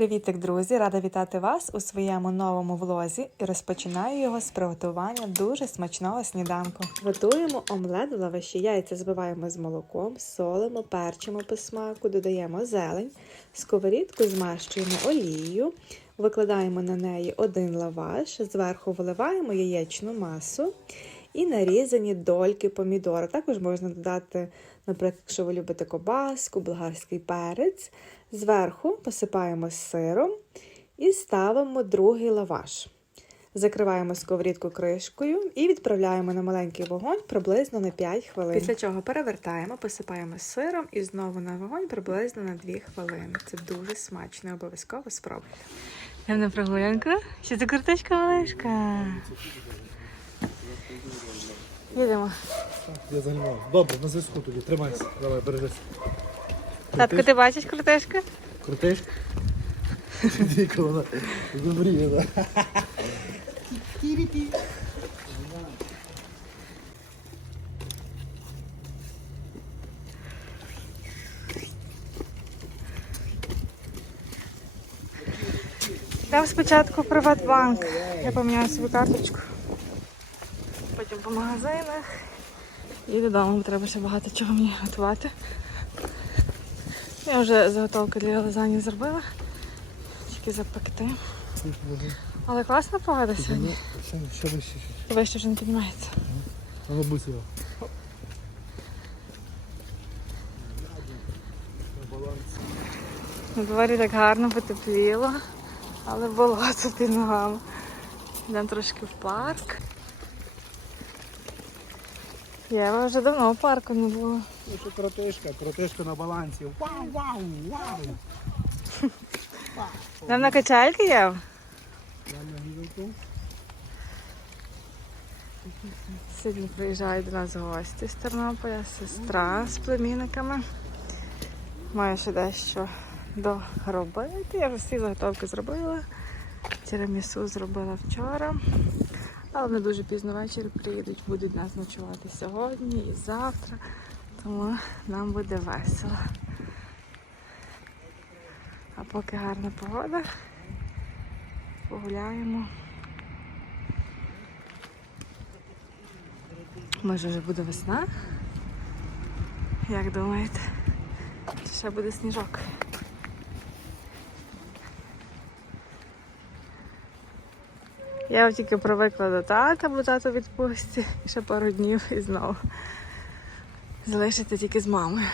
Привітик, друзі! Рада вітати вас у своєму новому влозі і розпочинаю його з приготування дуже смачного сніданку. Готуємо омлет в лаваші. Яйця збиваємо з молоком, солимо, перчимо по смаку, додаємо зелень, сковорідку змащуємо олією, викладаємо на неї один лаваш, зверху виливаємо яєчну масу і нарізані дольки помідора. Також можна додати, наприклад, якщо ви любите кобаску, болгарський перець. Зверху посипаємо сиром і ставимо другий лаваш. Закриваємо сковорідку кришкою і відправляємо на маленький вогонь приблизно на 5 хвилин. Після чого перевертаємо, посипаємо сиром і знову на вогонь приблизно на 2 хвилини. Це дуже смачно, обов'язково спробуйте. Йдемо на прогулянку. Що це курточка малишка? Їдемо. Я займав. Добре, на зв'язку тоді. Тримайся. Давай, бережись. Татко, ти бачиш куртишку? Крутиш? Дві вона замріє, да? Там спочатку Приватбанк. Я поміняю собі карточку. Потім по магазинах. І додому треба ще багато чого мені готувати. Я вже заготовки для лазані зробила. Тільки запекти. Але класна погода сьогодні. Що, що ви ще? Вище вже не піднімається. А будь його. На дворі так гарно потепліло, але болото під ногами. Йдемо трошки в парк. Єва вже давно в парку не було. Що кротишка, кротишка на балансі. Вау, вау, вау. Нам на качальки гілку. Сьогодні приїжджають до нас гості з Тернополя, сестра з племінниками. Маю ще дещо доробити. Я вже всі заготовки зробила. Тірамісу зробила вчора. Але вони дуже пізно ввечері приїдуть, будуть нас ночувати сьогодні і завтра. Тому нам буде весело. А поки гарна погода, погуляємо. Може вже буде весна? Як думаєте? Чи ще буде сніжок? Я тільки привикла до тата, бо тато відпустці ще пару днів і знову. Залишиться тільки з мамою.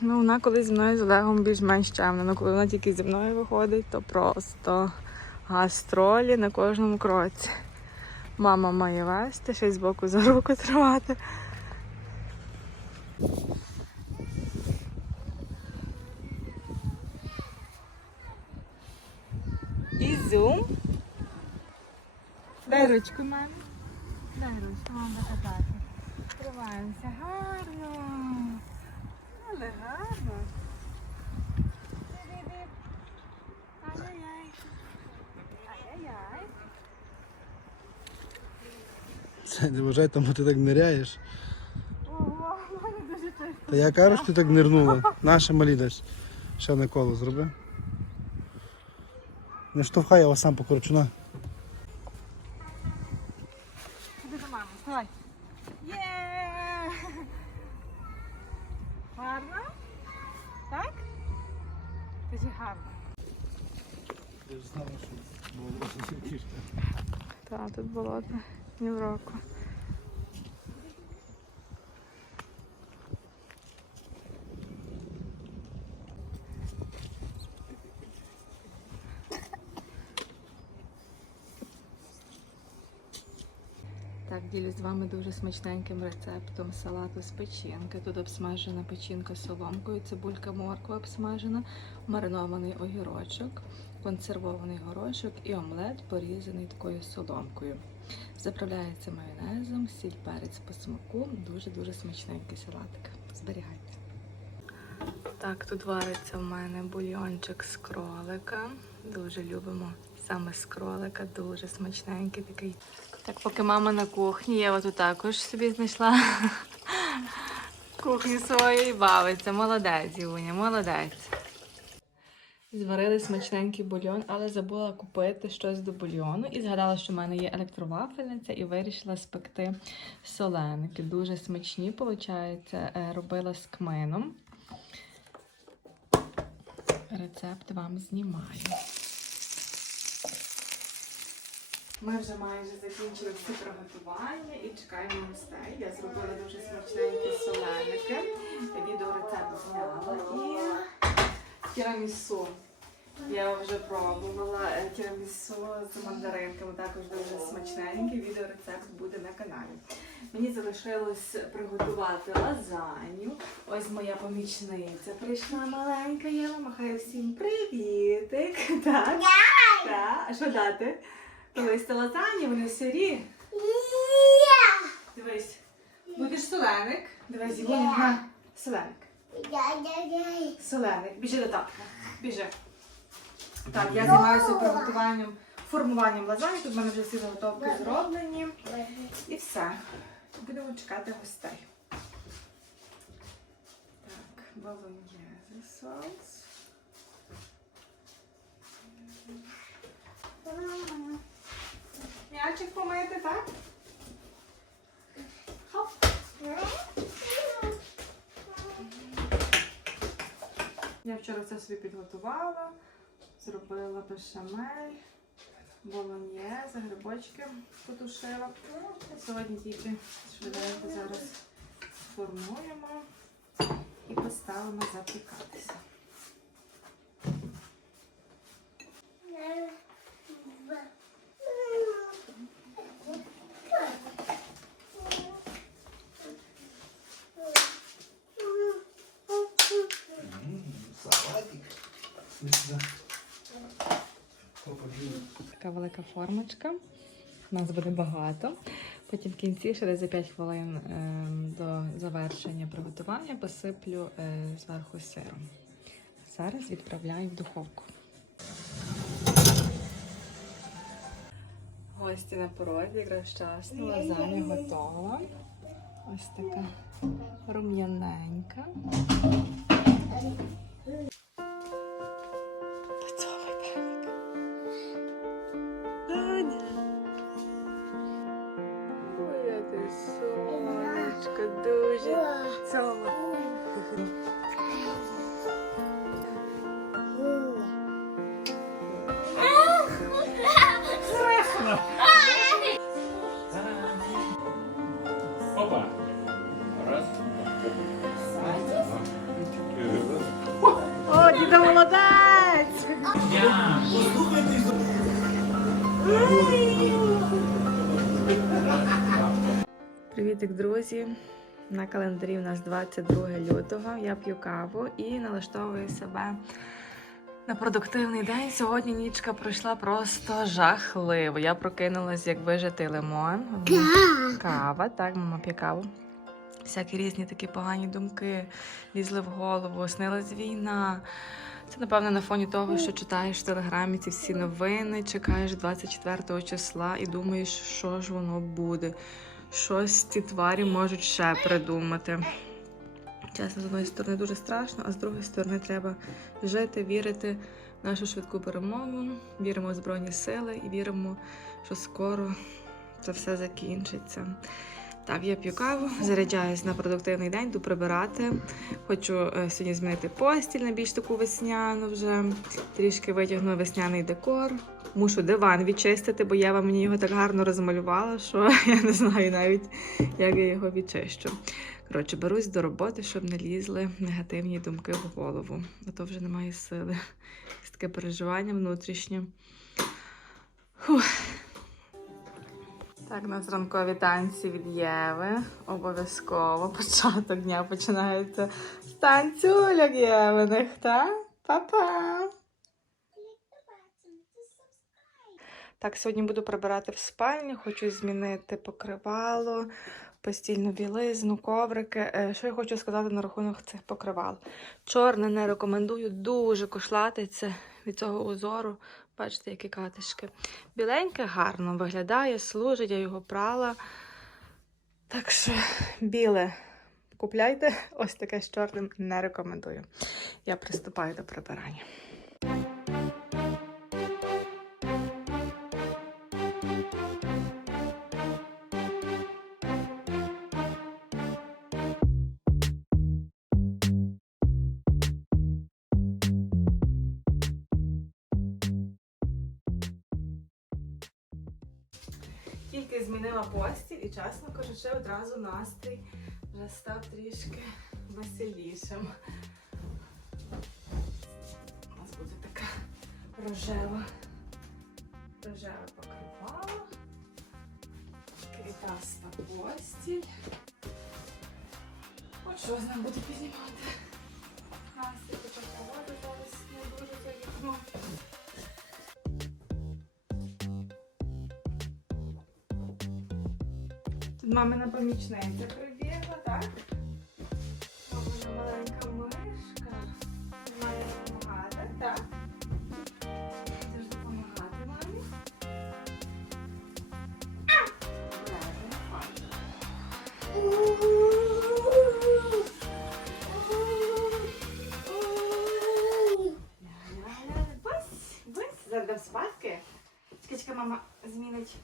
Ну, вона коли зі мною з Олегом більш-менш чемна, але коли вона тільки зі мною виходить, то просто гастролі на кожному кроці. Мама має вести, ще й збоку за руку тримати. Ізюм. Дай ручку мамі. Дай ручку, мама катати. Тримаємося гарно. Але гарно. Ай-яй-яй. Ай-яй-яй. Це не вважай, тому ти так ниряєш. Ого, мене дуже чисто. Та я кажу, що ти так нирнула. Наша малі. Ще на коло зроби. Не штовхай, я вас сам покручу на. Так, тут болото. Ні в року. Так, ділюсь з вами дуже смачненьким рецептом салату з печінки. Тут обсмажена печінка соломкою, цибулька морква обсмажена, маринований огірочок, консервований горошок і омлет, порізаний такою соломкою. Заправляється майонезом, сіль, перець по смаку. Дуже-дуже смачненький салатик. Зберігайте. Так, тут вариться в мене бульйончик з кролика. Дуже любимо саме з кролика, дуже смачненький такий. Так, поки мама на кухні, я тут також собі знайшла кухню свою і бавиться. Молодець, Юня, молодець. Зварили смачненький бульйон, але забула купити щось до бульйону і згадала, що в мене є електровафельниця, і вирішила спекти соленики. Дуже смачні, виходить, робила з кмином. Рецепт вам знімаю. Ми вже майже закінчили всі приготування і чекаємо гостей. Я зробила дуже смачненькі соленики. Відеорецепт зняла і тірамісу. Я вже пробувала е, тірамісу з мандаринками, також дуже смачненький. Відеорецепт буде на каналі. Мені залишилось приготувати лазанью. Ось моя помічниця прийшла маленька. Я вам махаю всім привітик. Так. Так. А що дати? Колись це лазанью, вони сирі. Дивись. Будеш соленик. Дивись, на. Соленик. Соленик. Біжи до татка. Біжи. Так, я займаюся приготуванням, формуванням лазані. Тут в мене вже всі заготовки зроблені. І все. Будемо чекати гостей. Так, болоньєзе соус. М'ячик помити, так? Хоп. Я вчора це собі підготувала, зробила бешамель, болоньєзе, грибочки потушила. Сьогодні тільки швиденько зараз формуємо і поставимо запікатися. Така велика формочка. Нас буде багато. Потім в кінці, ще за 5 хвилин е, до завершення приготування, посиплю е, зверху сиром. Зараз відправляю в духовку. Гості на порозі, якраз вчасно, лазаня готова. Ось така рум'яненька. Привітик, друзі! На календарі у нас 22 лютого. Я п'ю каву і налаштовую себе на продуктивний день. Сьогодні нічка пройшла просто жахливо. Я прокинулась, як вижитий лимон. Кава, так, мама п'є каву. Всякі різні такі погані думки лізли в голову, снилась війна. Це, напевно, на фоні того, що читаєш в телеграмі ці всі новини, чекаєш 24 числа і думаєш, що ж воно буде. Щось ці тварі можуть ще придумати. Чесно, з одної сторони дуже страшно, а з другої сторони треба жити, вірити в нашу швидку перемогу, віримо в Збройні Сили і віримо, що скоро це все закінчиться. Так, я п'ю каву, заряджаюсь на продуктивний день, йду прибирати. Хочу е, сьогодні змінити постіль на більш таку весняну вже. Трішки витягну весняний декор. Мушу диван відчистити, бо Єва мені його так гарно розмалювала, що я не знаю навіть, як я його відчищу. Коротше, берусь до роботи, щоб не лізли негативні думки в голову. А то вже немає сили. Якесь таке переживання внутрішнє. Фух. Так, у нас ранкові танці від Єви. Обов'язково початок дня починається з танцюляк Євиних, так? Па-па! Так, сьогодні буду прибирати в спальні, хочу змінити покривало, постільну білизну, коврики. Е, Що я хочу сказати на рахунок цих покривал? Чорне не рекомендую, дуже кошлатиться від цього узору. Бачите, які катишки. Біленьке гарно виглядає, служить, я його прала. Так що біле купляйте, ось таке з чорним не рекомендую. Я приступаю до прибирання. Тільки змінила постіль і, чесно кажучи, одразу настрій вже став трішки веселішим. У нас буде така рожева, рожеве покривало, квітаста постіль. От що з ним буду піднімати? Настрій така зараз не дуже за. Мамина помічниця прибігла, так? Мамина маленька мишка. Має допомагати, так? Ж допомагати мамі. Бась, бась, зараз спадки. Чекай, мама змінить.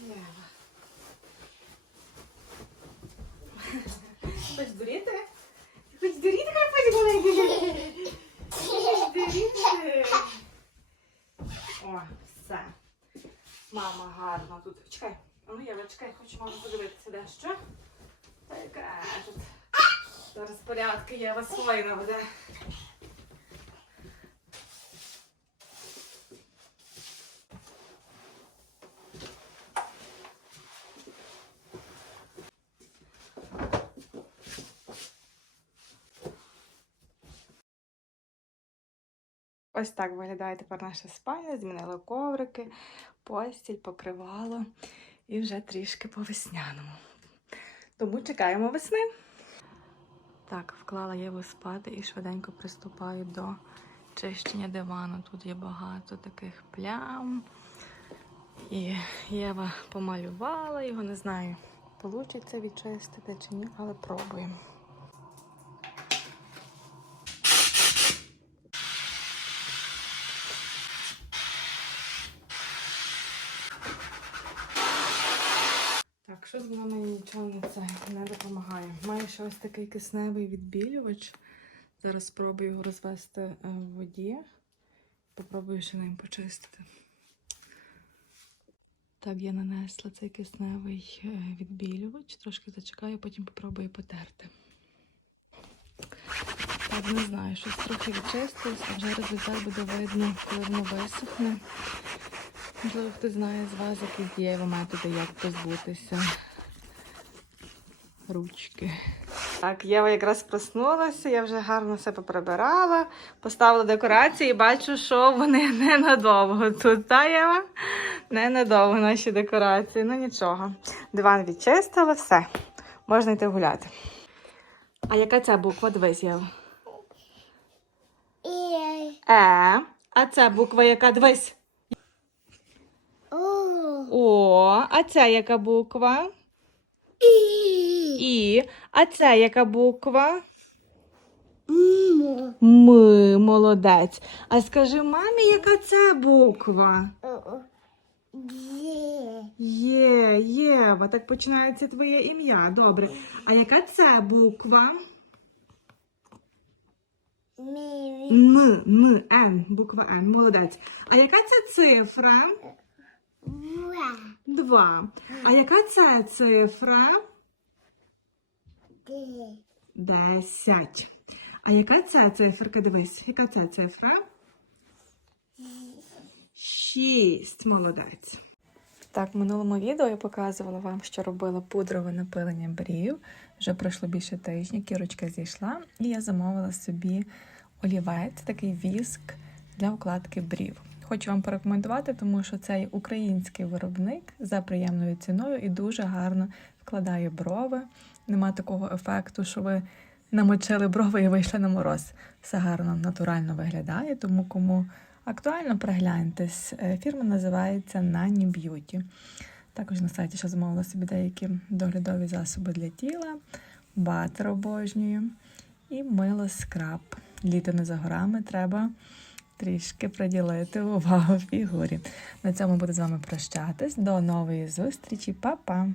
Лева. Хочеш дуріти? Хоч дуріти, як маленький? Хочеш дуріти? О, все. Мама гарно тут. Чекай, а ну я чекай, хочу маму подивитися, де що. Та яка тут. Зараз порядки я вас свої буде. Ось так виглядає тепер наша спальня. Змінила коврики, постіль, покривало і вже трішки по весняному. Тому чекаємо весни. Так, вклала Єву спати і швиденько приступаю до чищення дивану. Тут є багато таких плям. І Єва помалювала його, не знаю, вийде відчистити чи ні, але пробуємо. Так, що з нічого не це не допомагає. Маю ще ось такий кисневий відбілювач. Зараз спробую його розвести е, в воді. Попробую ще ним почистити. Так, я нанесла цей кисневий е, відбілювач, трошки зачекаю, потім попробую потерти. Так, не знаю, щось трохи відчистилось, вже результат буде видно, коли воно висохне. Можливо, хтось знає з вас, які дієві методи, як позбутися ручки. Так, Єва якраз проснулася, я вже гарно все поприбирала, поставила декорації і бачу, що вони ненадовго тут, та Єва? Ненадовго наші декорації. Ну нічого. Диван відчистила, все. Можна йти гуляти. А яка ця буква? Дивись, Єва. Е. А ця буква яка? Дивись. О, а ця яка буква? І. А це яка буква? М, молодець. А скажи мамі, яка це буква? Є, Єва, так починається твоє ім'я. Добре. А яка це буква? Н, Н, Н, буква Н, молодець. А яка це цифра? Два. А яка це цифра? Десять. А яка це циферка? Дивись, яка це цифра? Шість. Молодець. Так, в минулому відео я показувала вам, що робила пудрове напилення брів. Вже пройшло більше тижня, кірочка зійшла, і я замовила собі олівець, такий віск для укладки брів. Хочу вам порекомендувати, тому що цей український виробник за приємною ціною і дуже гарно вкладає брови. Нема такого ефекту, що ви намочили брови і вийшли на мороз. Все гарно, натурально виглядає, тому кому актуально пригляньтесь. Е, Фірма називається Nanny Beauty. Також на сайті ще замовила собі деякі доглядові засоби для тіла, батер обожнюю і мило скраб. Літо не за горами, треба трішки приділити увагу фігурі. На цьому буду з вами прощатись. До нової зустрічі, Па-па!